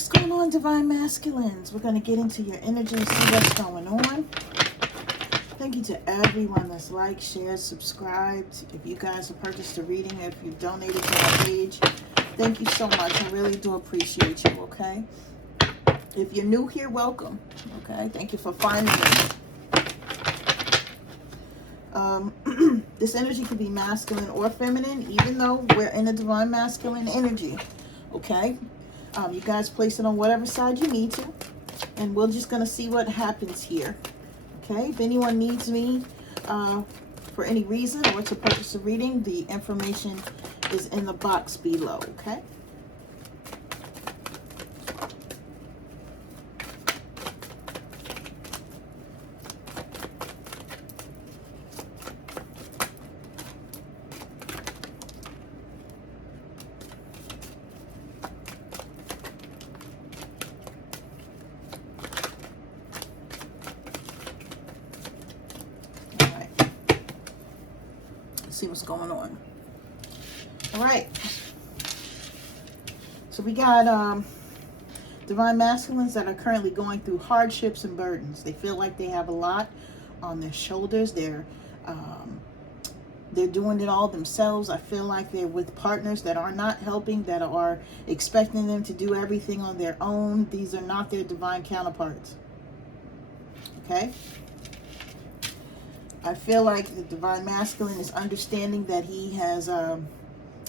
What's going on, Divine Masculines? We're going to get into your energy and see what's going on. Thank you to everyone that's liked, shared, subscribed. If you guys have purchased a reading, if you donated to our page, thank you so much. I really do appreciate you, okay? If you're new here, welcome, okay? Thank you for finding me. This energy could be masculine or feminine, even though we're in a divine masculine energy, okay? You guys place it on whatever side you need to, and we're just going to see what happens here, okay? If anyone needs me for any reason or to purchase a reading, the information is in the box below, okay? See what's going on. All right, so we got divine masculines that are currently going through hardships and burdens. They feel like they have a lot on their shoulders. They're doing it all themselves. I feel like they're with partners that are not helping, that are expecting them to do everything on their own. These are not their divine counterparts, okay? I feel like the divine masculine is understanding that he has a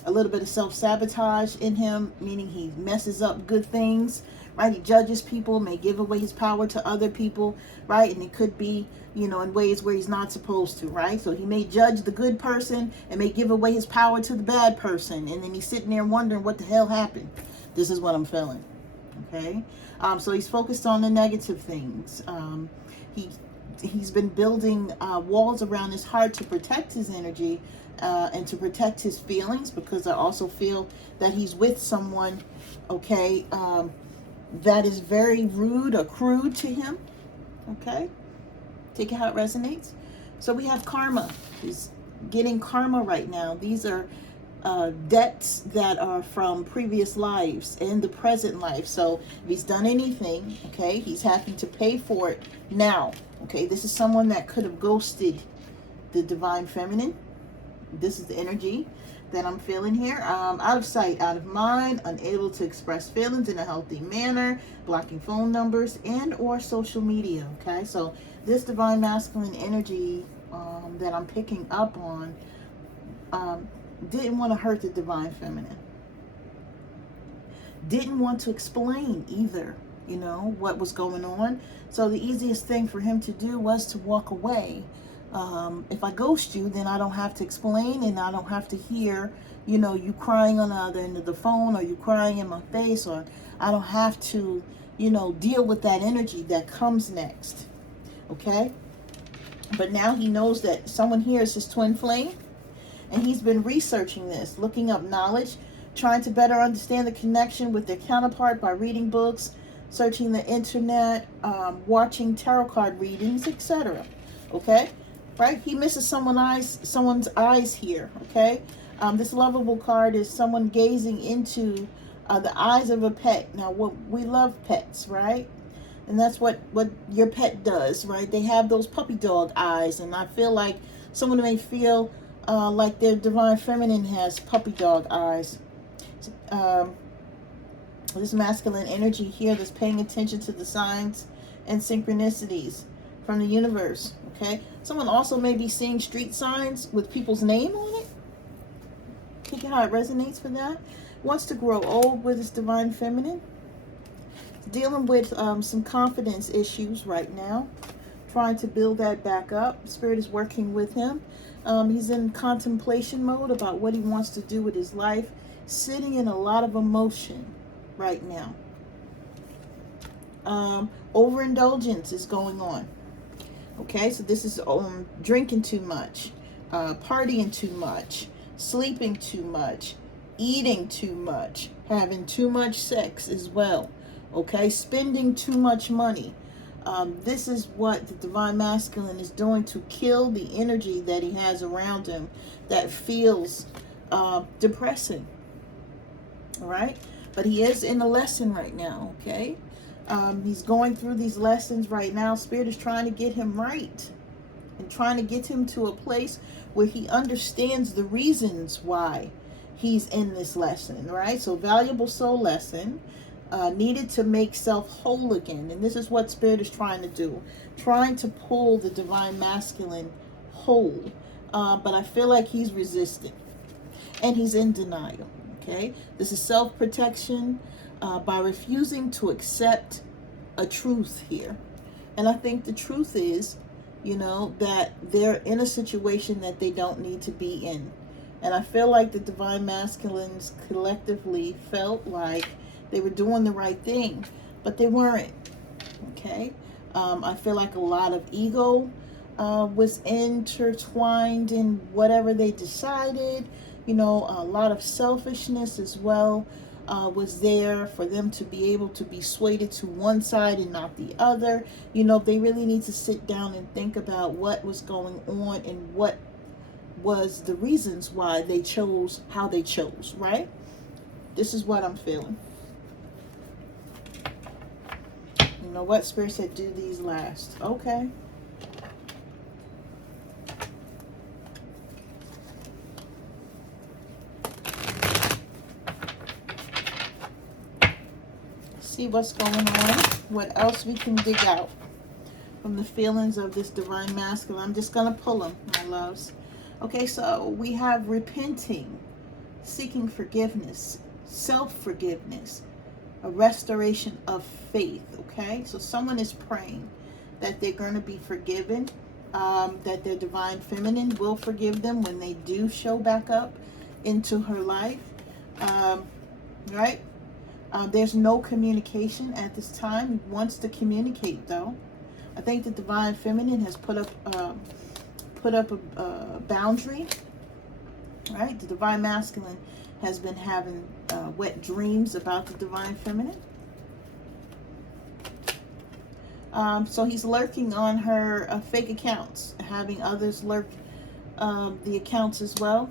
little bit of self-sabotage in him, meaning he messes up good things, right? He judges people, may give away his power to other people, right? And it could be, you know, in ways where he's not supposed to, right? So he may judge the good person and may give away his power to the bad person. And then he's sitting there wondering what the hell happened. This is what I'm feeling, okay? So he's focused on the negative things. He's been building walls around his heart to protect his energy and to protect his feelings, because I also feel that he's with someone, okay, that is very rude or crude to him, okay? Take it how it resonates. So we have karma. He's getting karma right now. These are debts that are from previous lives and the present life. So if he's done anything, okay, he's having to pay for it now. Okay, this is someone that could have ghosted the divine feminine. This is the energy that I'm feeling here. Out of sight, out of mind, unable to express feelings in a healthy manner, blocking phone numbers and or social media. Okay, so this divine masculine energy that I'm picking up on didn't want to hurt the divine feminine. Didn't want to explain either, you know, what was going on. So the easiest thing for him to do was to walk away. If I ghost you, then I don't have to explain, and I don't have to hear, you know, you crying on the other end of the phone, or you crying in my face, or I don't have to, you know, deal with that energy that comes next. Okay? But now he knows that someone here is his twin flame, and he's been researching this, looking up knowledge, trying to better understand the connection with their counterpart by reading books, searching the internet, watching tarot card readings, etc. Okay? Right? He misses someone's eyes here. Okay? This lovable card is someone gazing into the eyes of a pet. Now, we love pets, right? And that's what your pet does, right? They have those puppy dog eyes, and I feel like someone may feel like their divine feminine has puppy dog eyes. This masculine energy here that's paying attention to the signs and synchronicities from the universe, okay? Someone also may be seeing street signs with people's name on it. Take it how it resonates for that. Wants to grow old with his divine feminine. Dealing with some confidence issues right now. Trying to build that back up. Spirit is working with him. He's in contemplation mode about what he wants to do with his life. Sitting in a lot of emotion right now. Overindulgence is going on. Okay, so this is drinking too much, partying too much, sleeping too much, eating too much, having too much sex as well. Okay, spending too much money. This is what the divine masculine is doing to kill the energy that he has around him that feels depressing. All right. But he is in a lesson right now, okay? He's going through these lessons right now. Spirit is trying to get him right and trying to get him to a place where he understands the reasons why he's in this lesson, right? So valuable soul lesson, needed to make self whole again. And this is what Spirit is trying to do, trying to pull the divine masculine whole. But I feel like he's resistant and he's in denial, okay? This is self-protection by refusing to accept a truth here. And I think the truth is, you know, that they're in a situation that they don't need to be in. And I feel like the divine masculines collectively felt like they were doing the right thing, but they weren't, okay? I feel like a lot of ego was intertwined in whatever they decided. You know, a lot of selfishness as well was there for them to be able to be swayed to one side and not the other. You know, they really need to sit down and think about what was going on and what was the reasons why they chose how they chose, right? This is what I'm feeling. You know what? Spirit said, do these last. Okay. See what's going on, what else we can dig out from the feelings of this divine masculine. I'm just going to pull them, my loves. Okay, so we have repenting, seeking forgiveness, self-forgiveness, a restoration of faith, okay? So someone is praying that they're going to be forgiven, that their divine feminine will forgive them when they do show back up into her life, right? There's no communication at this time. He wants to communicate, though. I think the divine feminine has put up a boundary, right? The divine masculine has been having wet dreams about the divine feminine. So he's lurking on her fake accounts, having others lurk the accounts as well.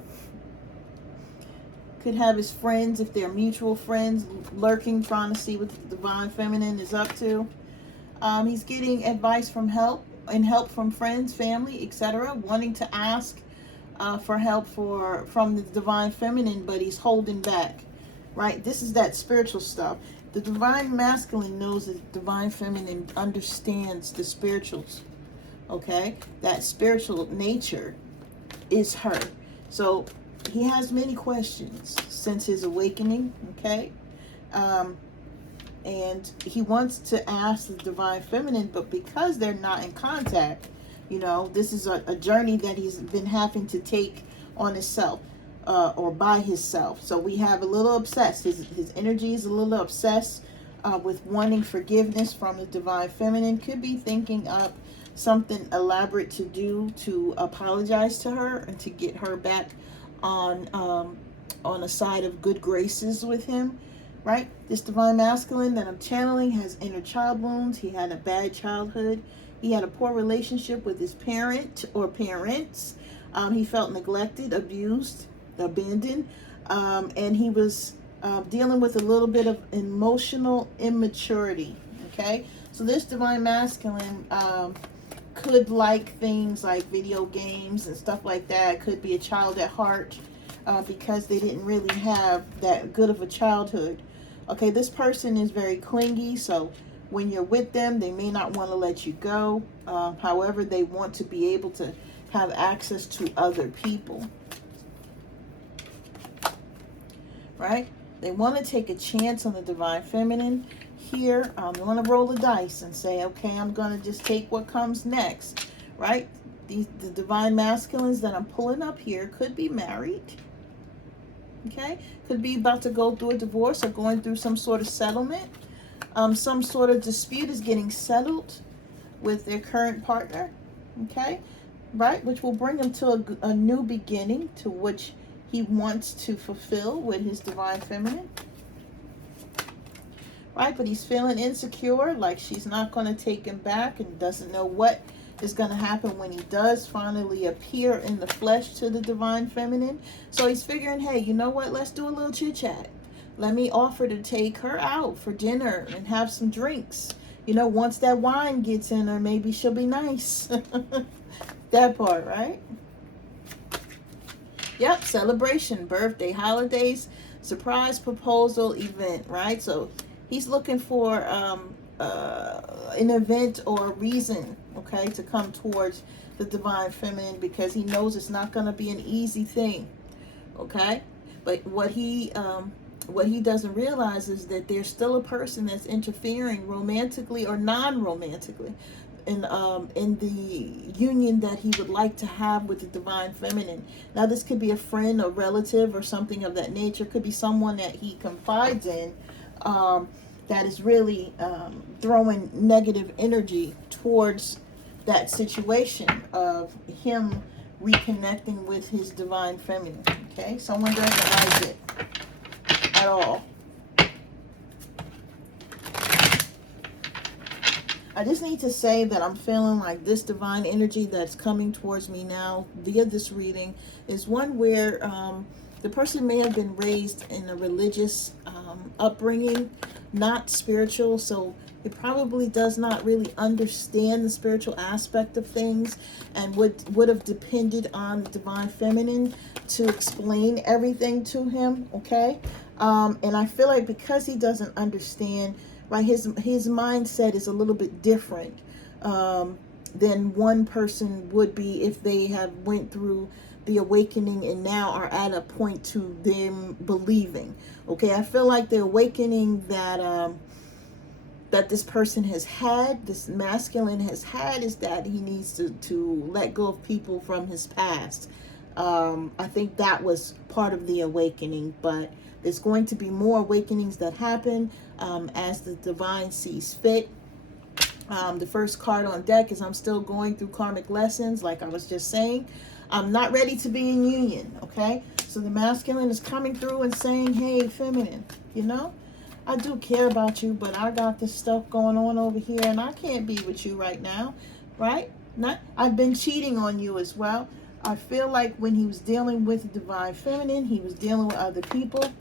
Could have his friends, if they're mutual friends, lurking, trying to see what the divine feminine is up to. He's getting advice from help from friends, family, etc., wanting to ask for help from the divine feminine, but he's holding back, right? This is that spiritual stuff. The divine masculine knows that the divine feminine understands the spirituals, okay? That spiritual nature is her. So he has many questions since his awakening, okay? And he wants to ask the divine feminine, but because they're not in contact, you know, this is a journey that he's been having to take on himself, or by himself. So we have a little obsessed. His energy is a little obsessed with wanting forgiveness from the divine feminine. Could be thinking up something elaborate to do to apologize to her and to get her back on a side of good graces with him, right? This divine masculine that I'm channeling has inner child wounds. He had a bad childhood. He had a poor relationship with his parent or parents. He felt neglected, abused, abandoned, and he was dealing with a little bit of emotional immaturity, okay? So this divine masculine could like things like video games and stuff like that. Could be a child at heart because they didn't really have that good of a childhood. Okay, this person is very clingy, so when you're with them, they may not want to let you go. However, they want to be able to have access to other people, right? They want to take a chance on the divine feminine here. They want to roll the dice and say, okay, I'm going to just take what comes next, right? The divine masculines that I'm pulling up here could be married, okay? Could be about to go through a divorce or going through some sort of settlement. Some sort of dispute is getting settled with their current partner, okay? Right? Which will bring him to a new beginning to which he wants to fulfill with his divine feminine. Right? But he's feeling insecure, like she's not going to take him back, and doesn't know what is going to happen when he does finally appear in the flesh to the divine feminine. So he's figuring, hey, you know what? Let's do a little chit chat. Let me offer to take her out for dinner and have some drinks. You know, once that wine gets in her, maybe she'll be nice. That part, right? Yep, celebration, birthday, holidays, surprise proposal, event, right? So he's looking for an event or a reason, okay, to come towards the divine feminine, because he knows it's not going to be an easy thing, okay? But what he doesn't realize is that there's still a person that's interfering romantically or non-romantically in the union that he would like to have with the divine feminine. Now, this could be a friend, a relative, or something of that nature. It could be someone that he confides in, that is really throwing negative energy towards that situation of him reconnecting with his divine feminine. Okay, someone doesn't like it at all. I just need to say that I'm feeling like this divine energy that's coming towards me now via this reading is one where the person may have been raised in a religious upbringing, not spiritual, so it probably does not really understand the spiritual aspect of things, and would have depended on the divine feminine to explain everything to him, okay? And I feel like because he doesn't understand, right, his mindset is a little bit different than one person would be if they have went through the awakening and now are at a point to them believing. Okay, I feel like the awakening that that this person has had, this masculine has had, is that he needs to let go of people from his past. I think that was part of the awakening, but there's going to be more awakenings that happen as the divine sees fit. The first card on deck is I'm still going through karmic lessons, like I was just saying. I'm not ready to be in union, okay? So the masculine is coming through and saying, hey, feminine, you know, I do care about you, but I got this stuff going on over here, and I can't be with you right now, right? I've been cheating on you as well. I feel like when he was dealing with the divine feminine, he was dealing with other people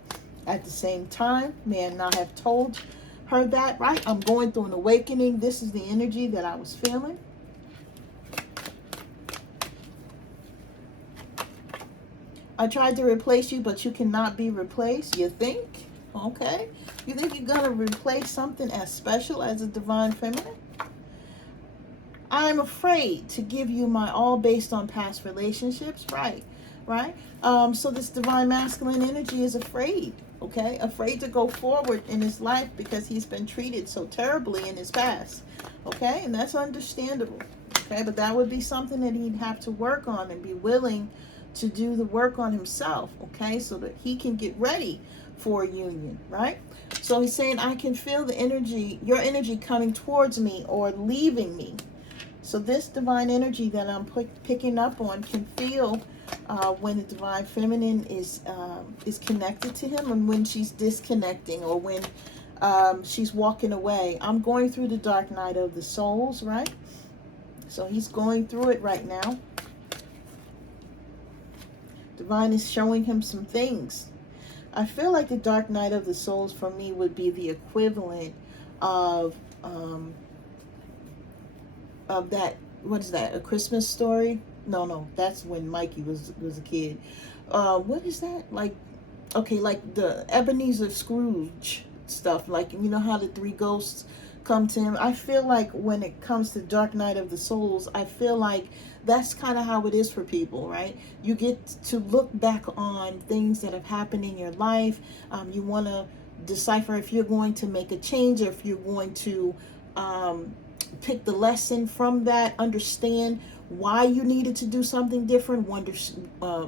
at the same time. May not have told her that, right? I'm going through an awakening. This is the energy that I was feeling. I tried to replace you, but you cannot be replaced. You think? Okay. You think you're going to replace something as special as a divine feminine? I'm afraid to give you my all based on past relationships. Right. So this divine masculine energy is afraid. Okay. Afraid to go forward in his life because he's been treated so terribly in his past. Okay. And that's understandable. Okay. But that would be something that he'd have to work on and be willing to do the work on himself. Okay. So that he can get ready for a union. Right. So he's saying, I can feel the energy, your energy coming towards me or leaving me. So this divine energy that I'm picking up on can feel when the divine feminine is connected to him, and when she's disconnecting, or when she's walking away. I'm going through the dark night of the souls, right? So he's going through it right now. Divine is showing him some things. I feel like the dark night of the souls for me would be the equivalent of that, what is that, A Christmas Story? No, that's when Mikey was a kid. What is that? Like, okay, like the Ebenezer Scrooge stuff. Like, you know how the three ghosts come to him? I feel like when it comes to Dark Night of the Souls, I feel like that's kind of how it is for people, right? You get to look back on things that have happened in your life. You want to decipher if you're going to make a change, or if you're going to pick the lesson from that, understand why you needed to do something different,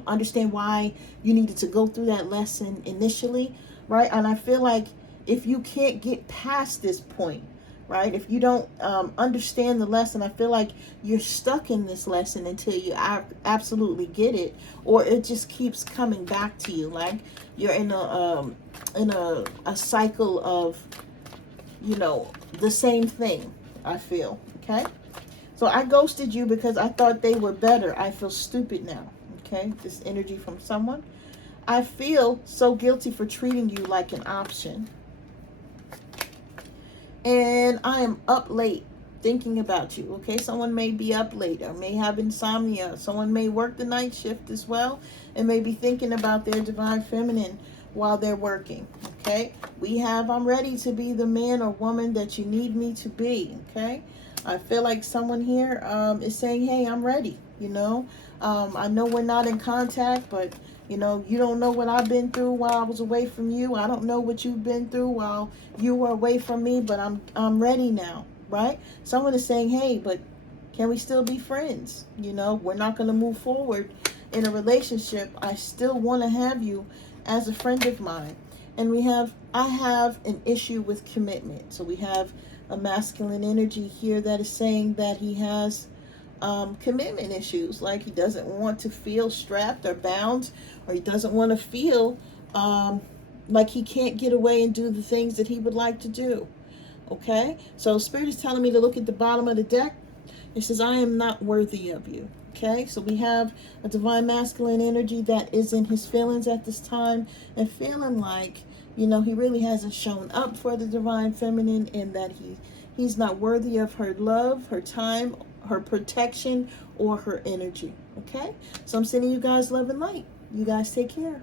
understand why you needed to go through that lesson initially, right? And I feel like if you can't get past this point, right, if you don't understand the lesson, I feel like you're stuck in this lesson until you absolutely get it, or it just keeps coming back to you, like you're in a cycle of, you know, the same thing. I feel, okay? So I ghosted you because I thought they were better. I feel stupid now, okay? This energy from someone. I feel so guilty for treating you like an option. And I am up late thinking about you. Okay, someone may be up late or may have insomnia. Someone may work the night shift as well and may be thinking about their divine feminine while they're working. Okay, we have, I'm ready to be the man or woman that you need me to be. Okay, I feel like someone here is saying, hey, I'm ready. You know, I know we're not in contact, but you know, you don't know what I've been through while I was away from you. I don't know what you've been through while you were away from me, but I'm ready now, right? Someone is saying, hey, but can we still be friends? You know, we're not going to move forward in a relationship. I still want to have you as a friend of mine. And I have an issue with commitment. So we have a masculine energy here that is saying that he has commitment issues, like he doesn't want to feel strapped or bound, or he doesn't want to feel like he can't get away and do the things that he would like to do. Okay, so Spirit is telling me to look at the bottom of the deck. It says, I am not worthy of you. Okay, so we have a divine masculine energy that is in his feelings at this time and feeling like, you know, he really hasn't shown up for the divine feminine, and that he's not worthy of her love, her time, her protection, or her energy. Okay, so I'm sending you guys love and light. You guys take care.